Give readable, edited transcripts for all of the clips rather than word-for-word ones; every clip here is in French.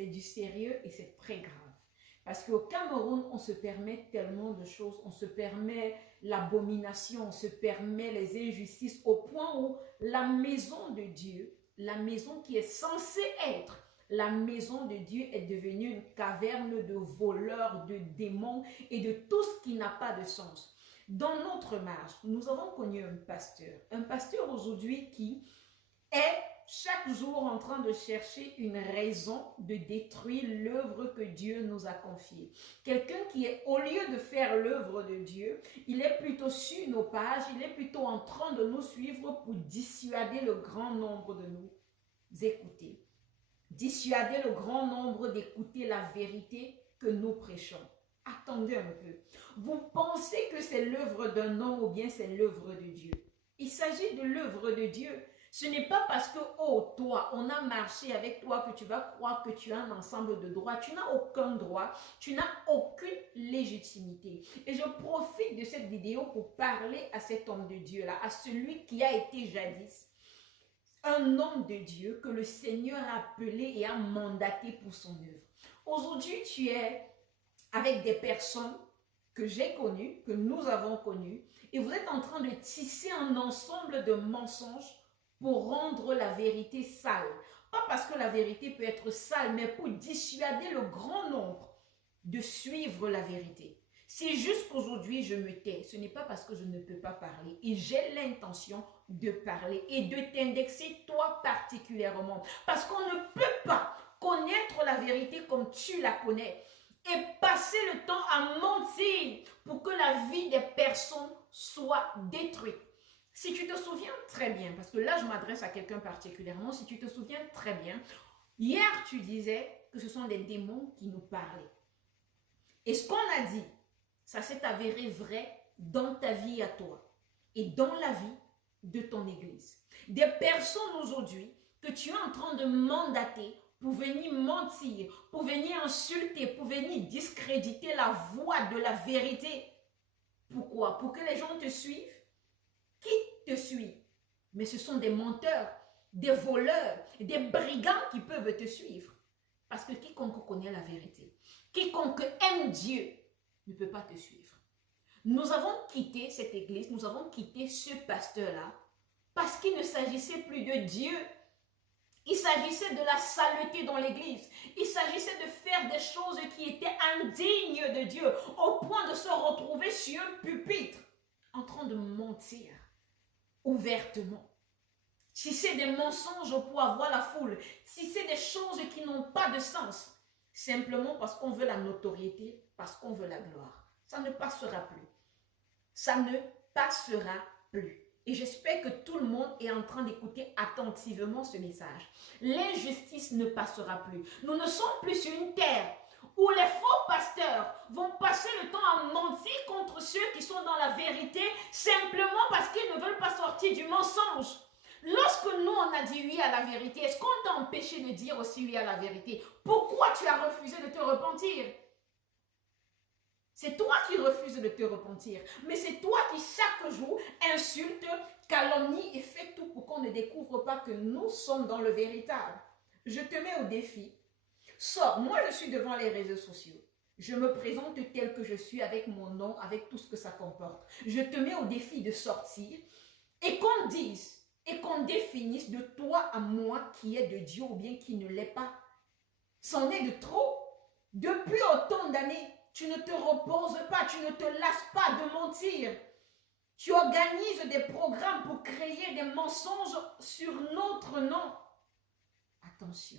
c'est du sérieux et c'est très grave. Parce qu'au Cameroun, on se permet tellement de choses, on se permet l'abomination, on se permet les injustices au point où la maison de Dieu, la maison qui est censée être la maison de Dieu est devenue une caverne de voleurs, de démons et de tout ce qui n'a pas de sens. Dans notre marche, nous avons connu un pasteur aujourd'hui qui est chaque jour en train de chercher une raison de détruire l'œuvre que Dieu nous a confiée. Quelqu'un qui est, au lieu de faire l'œuvre de Dieu, il est plutôt sur nos pages, il est plutôt en train de nous suivre pour dissuader le grand nombre de nous écouter. Dissuader le grand nombre d'écouter la vérité que nous prêchons. Attendez un peu. Vous pensez que c'est l'œuvre d'un homme ou bien c'est l'œuvre de Dieu? Il s'agit de l'œuvre de Dieu. Ce n'est pas parce que, oh, toi, on a marché avec toi que tu vas croire que tu as un ensemble de droits. Tu n'as aucun droit, tu n'as aucune légitimité. Et je profite de cette vidéo pour parler à cet homme de Dieu-là, à celui qui a été jadis un homme de Dieu que le Seigneur a appelé et a mandaté pour son œuvre. Aujourd'hui, tu es avec des personnes que j'ai connues, que nous avons connues, et vous êtes en train de tisser un ensemble de mensonges pour rendre la vérité sale. Pas parce que la vérité peut être sale, mais pour dissuader le grand nombre de suivre la vérité. Si jusqu'aujourd'hui je me tais, ce n'est pas parce que je ne peux pas parler et j'ai l'intention de parler et de t'indexer toi particulièrement. Parce qu'on ne peut pas connaître la vérité comme tu la connais et passer le temps à mentir pour que la vie des personnes soit détruite. Si tu te souviens très bien, parce que là je m'adresse à quelqu'un particulièrement, si tu te souviens très bien, hier tu disais que ce sont des démons qui nous parlaient. Et ce qu'on a dit, ça s'est avéré vrai dans ta vie à toi et dans la vie de ton église. Des personnes aujourd'hui que tu es en train de mandater pour venir mentir, pour venir insulter, pour venir discréditer la voix de la vérité. Pourquoi? Pour que les gens te suivent? Qui te suit? Mais ce sont des menteurs, des voleurs, des brigands qui peuvent te suivre. Parce que quiconque connaît la vérité, quiconque aime Dieu, ne peut pas te suivre. Nous avons quitté cette église, nous avons quitté ce pasteur-là parce qu'il ne s'agissait plus de Dieu. Il s'agissait de la saleté dans l'église. Il s'agissait de faire des choses qui étaient indignes de Dieu au point de se retrouver sur un pupitre en train de mentir ouvertement. Si c'est des mensonges pour avoir la foule, si c'est des choses qui n'ont pas de sens, simplement parce qu'on veut la notoriété, parce qu'on veut la gloire. Ça ne passera plus. Ça ne passera plus. Et j'espère que tout le monde est en train d'écouter attentivement ce message. L'injustice ne passera plus. Nous ne sommes plus sur une terre où les faux pasteurs vont passer le temps à mentir contre ceux qui sont dans la vérité simplement parce qu'ils ne veulent pas sortir du mensonge. Lorsque nous, on a dit oui à la vérité, est-ce qu'on t'a empêché de dire aussi oui à la vérité? Pourquoi tu as refusé de te repentir? C'est toi qui refuses de te repentir. Mais c'est toi qui chaque jour insulte, calomnie et fait tout pour qu'on ne découvre pas que nous sommes dans le véritable. Je te mets au défi. Sors, moi je suis devant les réseaux sociaux. Je me présente tel que je suis avec mon nom, avec tout ce que ça comporte. Je te mets au défi de sortir et qu'on dise et qu'on définisse de toi à moi qui est de Dieu ou bien qui ne l'est pas. C'en est de trop. Depuis autant d'années, tu ne te reposes pas, tu ne te lasses pas de mentir. Tu organises des programmes pour créer des mensonges sur notre nom. Attention.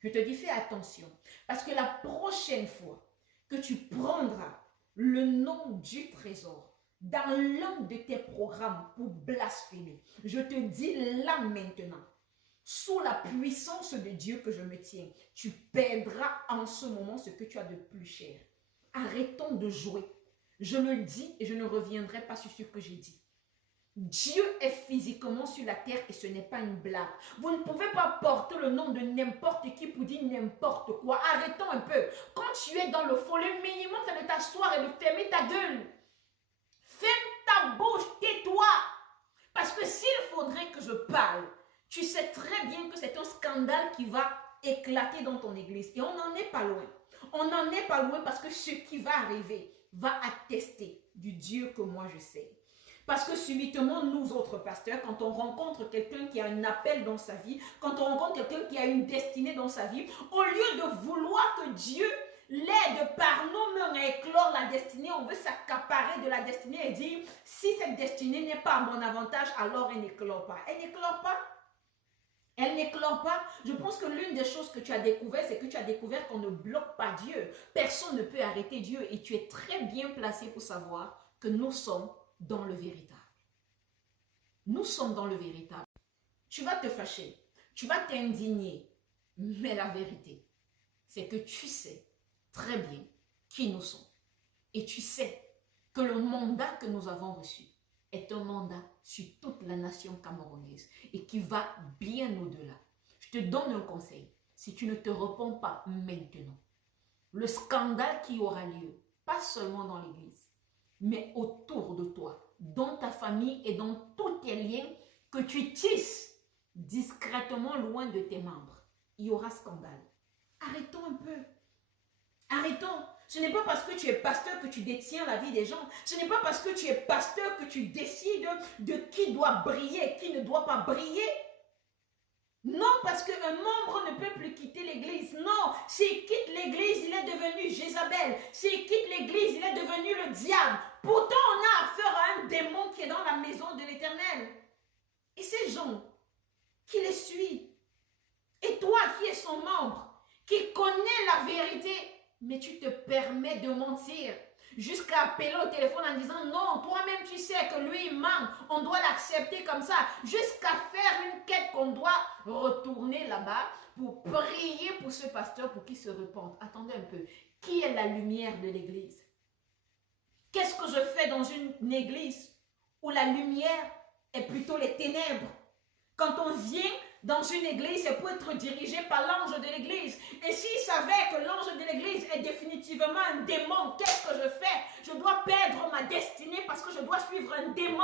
Je te dis fais attention. Parce que la prochaine fois que tu prendras le nom du trésor dans l'un de tes programmes pour blasphémer, je te dis là maintenant, sous la puissance de Dieu que je me tiens, tu perdras en ce moment ce que tu as de plus cher. Arrêtons de jouer. Je le dis et je ne reviendrai pas sur ce que j'ai dit. Dieu est physiquement sur la terre et ce n'est pas une blague. Vous ne pouvez pas porter le nom de n'importe qui pour dire n'importe quoi. Arrêtons un peu. Quand tu es dans le faux, le minimum c'est de t'asseoir et de fermer ta gueule. Ferme ta bouche, tais-toi. Parce que s'il faudrait que je parle, tu sais très bien que c'est un scandale qui va éclater dans ton église. Et on n'en est pas loin. On n'en est pas loin parce que ce qui va arriver va attester du Dieu que moi je sais. Parce que subitement, nous autres pasteurs, quand on rencontre quelqu'un qui a un appel dans sa vie, quand on rencontre quelqu'un qui a une destinée dans sa vie, au lieu de vouloir que Dieu l'aide par nos mains à éclore la destinée, on veut s'accaparer de la destinée et dire, si cette destinée n'est pas à mon avantage, alors elle n'éclore pas. Elle n'éclore pas. Elle n'éclore pas. Je pense que l'une des choses que tu as découvert, c'est que tu as découvert qu'on ne bloque pas Dieu. Personne ne peut arrêter Dieu et tu es très bien placé pour savoir que nous sommes dans le véritable. Nous sommes dans le véritable. Tu vas te fâcher, tu vas t'indigner, mais la vérité, c'est que tu sais très bien qui nous sommes. Et tu sais que le mandat que nous avons reçu est un mandat sur toute la nation camerounaise et qui va bien au-delà. Je te donne un conseil. Si tu ne te repens pas maintenant, le scandale qui aura lieu, pas seulement dans l'église, mais autour de toi, dans ta famille et dans tous tes liens que tu tisses discrètement loin de tes membres, il y aura scandale. Arrêtons un peu. Arrêtons. Ce n'est pas parce que tu es pasteur que tu détiens la vie des gens. Ce n'est pas parce que tu es pasteur que tu décides de qui doit briller, qui ne doit pas briller. Non, parce qu'un membre ne peut plus quitter l'église. Non, s'il quitte l'église, il est devenu Jézabel. S'il quitte l'église, il est devenu le diable. Pourtant, on a affaire à un démon qui est dans la maison de l'Éternel. Et ces gens qui les suivent, et toi qui es son membre, qui connaît la vérité, mais tu te permets de mentir jusqu'à appeler au téléphone en disant non, toi-même tu sais que lui il ment, on doit l'accepter comme ça, jusqu'à faire une quête qu'on doit retourner là-bas pour prier pour ce pasteur pour qu'il se repente. Attendez un peu, qui est la lumière de l'église? Qu'est-ce que je fais dans une église où la lumière est plutôt les ténèbres? Quand on vient dans une église, c'est pour être dirigé par l'ange de l'église. Et s'il savait que l'ange de l'église est définitivement un démon, qu'est-ce que je fais? Je dois perdre ma destinée parce que je dois suivre un démon?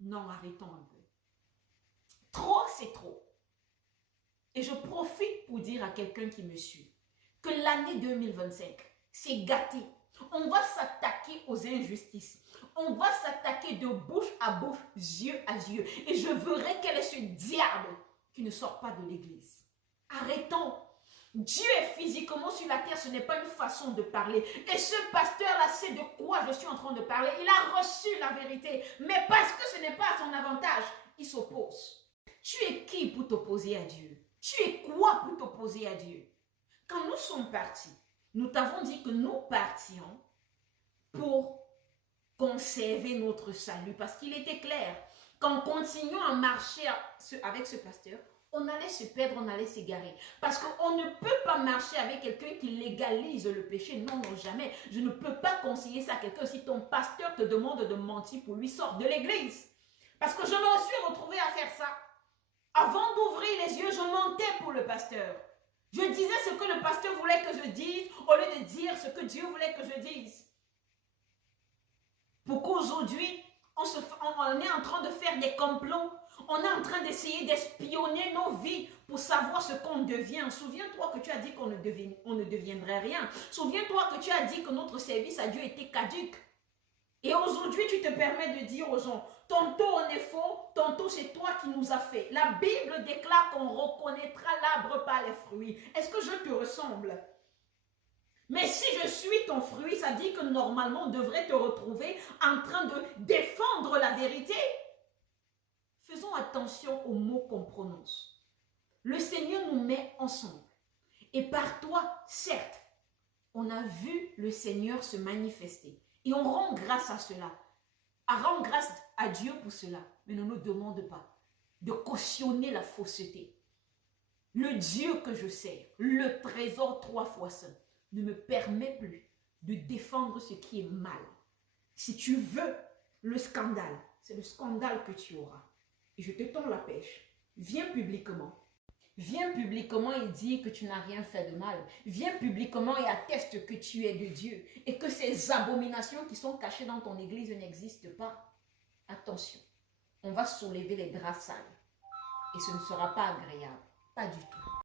Non, arrêtons un peu. Trop, c'est trop. Et je profite pour dire à quelqu'un qui me suit que l'année 2025, c'est gâté. On va s'attaquer aux injustices. On va s'attaquer de bouche à bouche, yeux à yeux. Et je verrai quel est ce diable qui ne sort pas de l'église. Arrêtons. Dieu est physiquement sur la terre, ce n'est pas une façon de parler. Et ce pasteur-là sait de quoi je suis en train de parler. Il a reçu la vérité. Mais parce que ce n'est pas à son avantage, il s'oppose. Tu es qui pour t'opposer à Dieu? Tu es quoi pour t'opposer à Dieu? Quand nous sommes partis, nous t'avons dit que nous partions pour conserver notre salut, parce qu'il était clair qu'en continuant à marcher avec ce pasteur, on allait se perdre, on allait s'égarer. Parce qu'on ne peut pas marcher avec quelqu'un qui légalise le péché. Non, non, jamais. Je ne peux pas conseiller ça à quelqu'un. Si ton pasteur te demande de mentir pour lui, sort de l'église. Parce que je me suis retrouvée à faire ça. Avant d'ouvrir les yeux, je mentais pour le pasteur. Je disais ce que le pasteur voulait que je dise, au lieu de dire ce que Dieu voulait que je dise. Pour qu'aujourd'hui, on est en train de faire des complots. On est en train d'essayer d'espionner nos vies pour savoir ce qu'on devient. Souviens-toi que tu as dit qu'on ne deviendrait rien. Souviens-toi que tu as dit que notre service à Dieu était caduque. Et aujourd'hui, tu te permets de dire aux gens, tantôt on est faux, tantôt c'est toi qui nous as fait. La Bible déclare qu'on reconnaîtra l'arbre par les fruits. Est-ce que je te ressemble? Mais si je suis ton fruit, ça dit que normalement on devrait te retrouver en train de défendre la vérité. Faisons attention aux mots qu'on prononce. Le Seigneur nous met ensemble. Et par toi, certes, on a vu le Seigneur se manifester. Et on rend grâce à cela. On rend grâce à Dieu pour cela. Mais ne nous demande pas de cautionner la fausseté. Le Dieu que je sers, le trésor 3 fois saint, ne me permet plus de défendre ce qui est mal. Si tu veux le scandale, c'est le scandale que tu auras. Et je te tends la pêche. Viens publiquement. Viens publiquement et dis que tu n'as rien fait de mal. Viens publiquement et atteste que tu es de Dieu et que ces abominations qui sont cachées dans ton église n'existent pas. Attention, on va soulever les draps sales et ce ne sera pas agréable. Pas du tout.